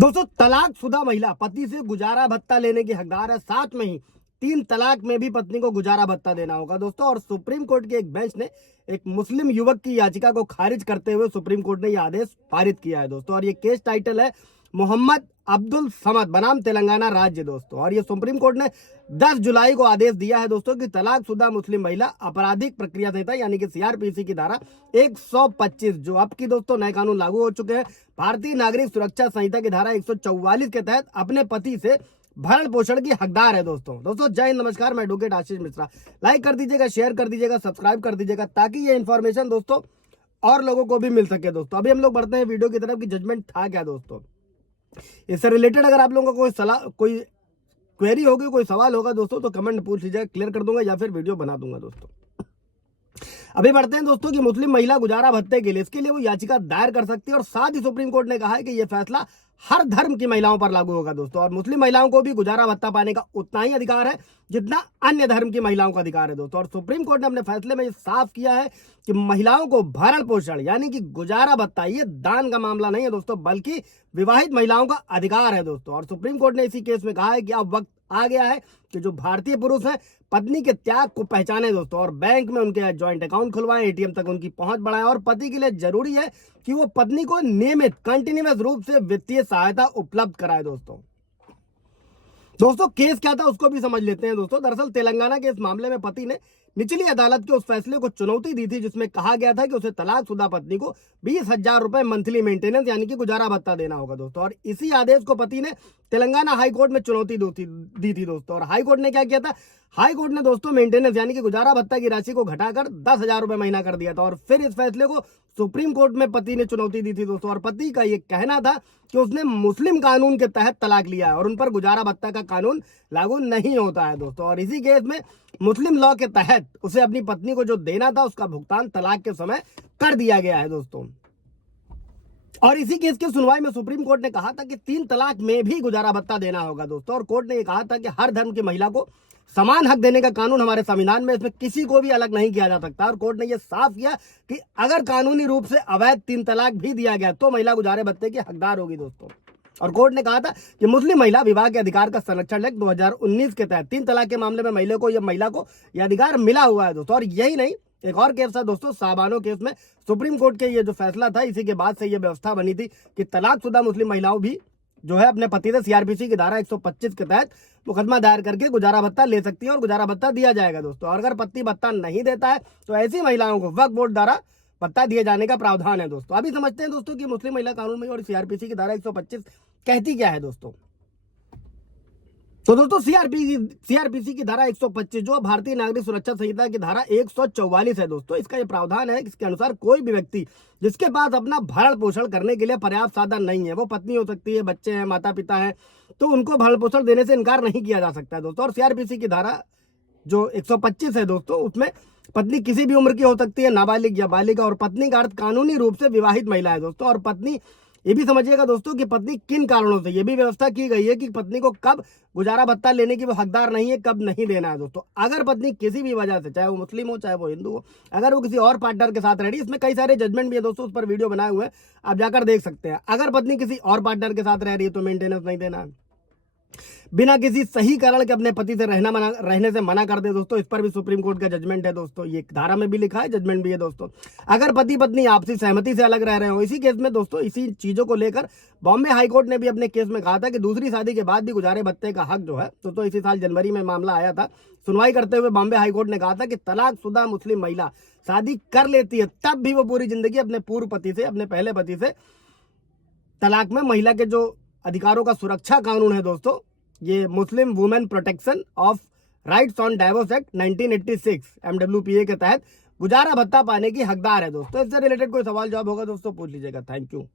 दोस्तों, तलाकशुदा महिला पति से गुजारा भत्ता लेने की हकदार है। साथ में ही 3 तलाक में भी पत्नी को गुजारा भत्ता देना होगा दोस्तों। और सुप्रीम कोर्ट के एक बेंच ने एक मुस्लिम युवक की याचिका को खारिज करते हुए सुप्रीम कोर्ट ने यह आदेश पारित किया है दोस्तों। और ये केस टाइटल है मोहम्मद अब्दुल समद बनाम तेलंगाना राज्य दोस्तों। और ये सुप्रीम कोर्ट ने 10 जुलाई को आदेश दिया है दोस्तों कि तलाकशुदा मुस्लिम महिला आपराधिक प्रक्रिया संहिता यानी कि सीआरपीसी की धारा 125 जो अब की दोस्तों नए कानून लागू हो चुके हैं, भारतीय नागरिक सुरक्षा संहिता की धारा 144 के तहत अपने पति से भरण पोषण की हकदार है दोस्तों। जय हिंद, नमस्कार, मैं एडवोकेट आशीष मिश्रा। लाइक कर दीजिएगा, शेयर कर दीजिएगा, सब्सक्राइब कर दीजिएगा ताकि ये इन्फॉर्मेशन दोस्तों और लोगों को भी मिल सके दोस्तों। अभी हम लोग बढ़ते हैं वीडियो की तरफ कि जजमेंट था क्या दोस्तों। इससे रिलेटेड अगर आप लोगों को कोई सलाह, कोई क्वेरी होगी, कोई सवाल होगा दोस्तों तो कमेंट पूछ लीजिएगा, क्लियर कर दूंगा या फिर वीडियो बना दूंगा दोस्तों। अभी बढ़ते हैं दोस्तों कि मुस्लिम महिला गुजारा भत्ते के लिए इसके लिए वो याचिका दायर कर सकती है। और साथ ही सुप्रीम कोर्ट ने कहा है कि यह फैसला हर धर्म की महिलाओं पर लागू होगा दोस्तों। और मुस्लिम महिलाओं को भी गुजारा भत्ता पाने का उतना ही अधिकार है जितना अन्य धर्म की महिलाओं का अधिकार है दोस्तों। और सुप्रीम कोर्ट ने अपने फैसले में साफ किया है कि महिलाओं को भरण पोषण यानी कि गुजारा भत्ता ये दान का मामला नहीं है दोस्तों, बल्कि विवाहित महिलाओं का अधिकार है दोस्तों। और सुप्रीम कोर्ट ने इसी केस में कहा है कि अब वक्त आ गया है कि जो भारतीय पुरुष हैं पत्नी के त्याग को पहचाने दोस्तों, और बैंक में उनके ज्वाइंट अकाउंट खुलवाएं, एटीएम तक उनकी पहुंच बढ़ाएं। और पति के लिए जरूरी है कि वो पत्नी को नियमित कंटिन्यूअस रूप से वित्तीय सहायता उपलब्ध कराए दोस्तों। केस क्या था उसको भी समझ लेते हैं दोस्तों। दरअसल तेलंगाना के इस मामले में पति ने निचली अदालत के उस फैसले को चुनौती दी थी जिसमें कहा गया था कि उसे तलाकशुदा पत्नी को 20,000 रुपए मंथली मेंटेनेंस यानी कि गुजारा भत्ता देना होगा दोस्तों। और इसी आदेश को पति ने तेलंगाना हाई कोर्ट में चुनौती दी थी दोस्तों। और हाई कोर्ट ने क्या किया था, हाई कोर्ट ने दोस्तों मेंटेनेंस यानी कि गुजारा भत्ता की राशि को घटाकर 10,000 रुपए महीना कर दिया था। और फिर इस फैसले को सुप्रीम कोर्ट में पति ने चुनौती दी थी दोस्तों। और पति का यह कहना था कि उसने मुस्लिम कानून के तहत तलाक लिया है और उन पर गुजारा भत्ता का कानून लागू नहीं होता है दोस्तों। और इसी केस में मुस्लिम लॉ के तहत उसे अपनी पत्नी को जो देना था उसका भुगतान तलाक के समय कर दिया गया है दोस्तों। और इसी केस की सुनवाई में सुप्रीम कोर्ट ने कहा था कि 3 तलाक में भी गुजारा भत्ता देना होगा दोस्तों। और कोर्ट ने यह कहा था कि हर धर्म की महिला को समान हक देने का कानून हमारे संविधान में, इसमें किसी को भी अलग नहीं किया जा सकता। और कोर्ट ने यह साफ किया कि अगर कानूनी रूप से अवैध 3 तलाक भी दिया गया तो महिला गुजारे भत्ते की हकदार होगी दोस्तों। और कोर्ट ने कहा था कि मुस्लिम महिला विवाह के अधिकार का संरक्षण एक्ट 2019 के तहत 3 तलाक के मामले में महिला को यह अधिकार मिला हुआ है दोस्तों। और यही नहीं, एक और केस था दोस्तों, साबानो केस में सुप्रीम कोर्ट के ये जो फैसला था इसी के बाद से ये व्यवस्था बनी थी कि तलाकशुदा मुस्लिम महिलाओं भी जो है अपने पति से सीआरपीसी की धारा 125 के तहत मुकदमा दायर करके गुजारा भत्ता ले सकती है और गुजारा भत्ता दिया जाएगा दोस्तों। और अगर पति भत्ता नहीं देता है तो ऐसी महिलाओं को वक्फ बोर्ड द्वारा भत्ता दिए जाने का प्रावधान है दोस्तों। अभी समझते हैं दोस्तों कि मुस्लिम महिला कानून में और सीआरपीसी की धारा 125 कहती क्या है दोस्तों। तो दोस्तों सीआरपीसी की धारा 125 जो भारतीय नागरिक सुरक्षा संहिता की धारा 144 है दोस्तों, इसका ये प्रावधान है कि इसके अनुसार कोई भी व्यक्ति जिसके पास अपना भरण पोषण करने के लिए पर्याप्त साधन नहीं है, वो पत्नी हो सकती है, बच्चे हैं, माता पिता हैं, तो उनको भरण पोषण देने से इनकार नहीं किया जा सकता है दोस्तों। और सीआरपीसी की धारा जो 125 है दोस्तों उसमें पत्नी किसी भी उम्र की हो सकती है, नाबालिग या बालिका। और पत्नी का अर्थ कानूनी रूप से विवाहित महिला है दोस्तों। और पत्नी ये भी समझिएगा दोस्तों कि पत्नी किन कारणों से, ये भी व्यवस्था की गई है कि पत्नी को कब गुजारा भत्ता लेने की वो हकदार नहीं है, कब नहीं देना है दोस्तों। अगर पत्नी किसी भी वजह से, चाहे वो मुस्लिम हो चाहे वो हिंदू हो, अगर वो किसी और पार्टनर के साथ रह रही है, इसमें कई सारे जजमेंट भी है दोस्तों, उस पर वीडियो बनाए हुए हैं, आप जाकर देख सकते हैं। अगर पत्नी किसी और पार्टनर के साथ रह रही है तो मेंटेनेंस नहीं देना है। बिना किसी सही कारण के अपने पति से रहने से मना कर दे दोस्तों, इस पर भी सुप्रीम कोर्ट का जजमेंट है दोस्तों। ये धारा में भी लिखा है, जजमेंट भी है दोस्तों। अगर पति पत्नी आपसी सहमति से अलग रह रहे हो, इसी केस में दोस्तों इसी चीजों को लेकर बॉम्बे हाई कोर्ट ने भी अपने केस में कहा था कि दूसरी शादी के बाद भी गुजारे भत्ते का हक जो है तो इसी साल जनवरी में मामला आया था। सुनवाई करते हुए बॉम्बे हाई कोर्ट ने कहा था कि तलाकशुदा मुस्लिम महिला शादी कर लेती है तब भी वो पूरी जिंदगी अपने पूर्व पति से, अपने पहले पति से तलाक में महिला के जो अधिकारों का सुरक्षा कानून है दोस्तों, ये Muslim women protection of rights on divorce act 1986 MWPA के तहत गुजारा भत्ता पाने की हकदार है दोस्तों। इससे रिलेटेड कोई सवाल जवाब होगा दोस्तों पूछ लीजिएगा। Thank you.